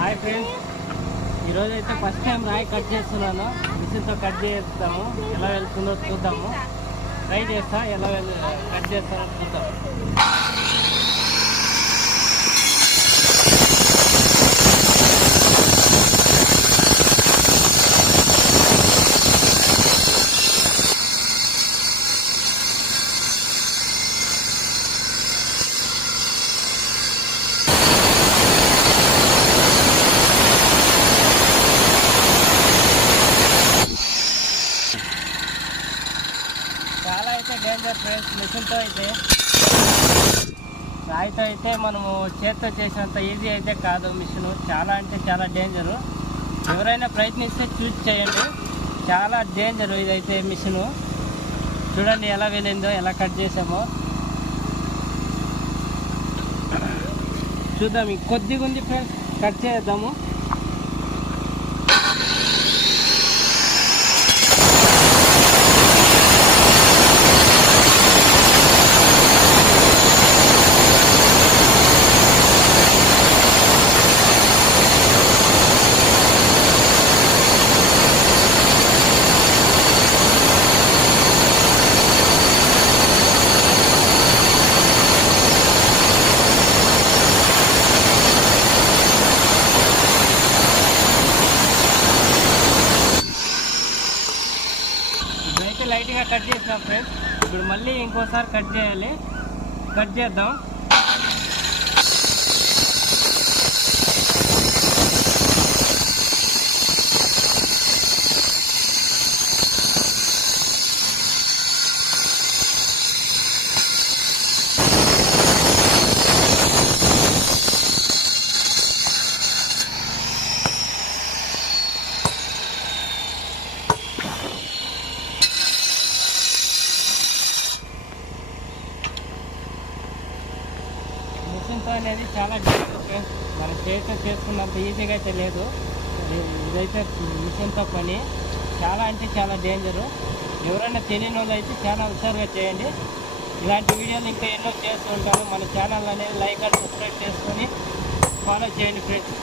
Hi friends, ఈరోజు అయితే first time రాయి కట్ చేస్తున్నాను. మిషన్తో కట్ చేస్తాము, ఎలా వెళ్తుందో చూద్దాము. ట్రై చేస్తా, ఎలా కట్ చేస్తానో చూద్దాం. చాలా అయితే డేంజర్ ఫ్రెండ్స్. మిషన్తో అయితే రాయితో అయితే మనము చేత్తో చేసినంత ఈజీ అయితే కాదు. మిషన్ చాలా అంటే చాలా డేంజరు. ఎవరైనా ప్రయత్నిస్తే చూసి చేయండి, చాలా డేంజరు ఇదైతే మిషను. చూడండి ఎలా వెళ్ళిందో, ఎలా కట్ చేసామో చూద్దాం. కొద్దిగా ఉంది ఫ్రెండ్స్, కట్ చేద్దాము. ఇప్పుడైతే లైట్గా కట్ చేసినాం ఫ్రెండ్స్. ఇప్పుడు మళ్ళీ ఇంకోసారి కట్ చేయాలి. కట్ చేద్దాం. మిషన్తో అనేది చాలా డేంజర్. మన చేతితో చేసుకున్నంత ఈజీగా అయితే లేదు. ఇదైతే మిషన్తో పని చాలా అంటే చాలా డేంజరు. ఎవరైనా తెలియని వాళ్ళు అయితే చాలా హుషారుగా చేయండి. ఇలాంటి వీడియోలు ఇంకా ఎన్నో చేస్తూ ఉంటాము. మన ఛానల్ అనేది లైక్ అండ్ సబ్స్క్రైబ్ చేసుకొని ఫాలో చేయండి ఫ్రెండ్స్.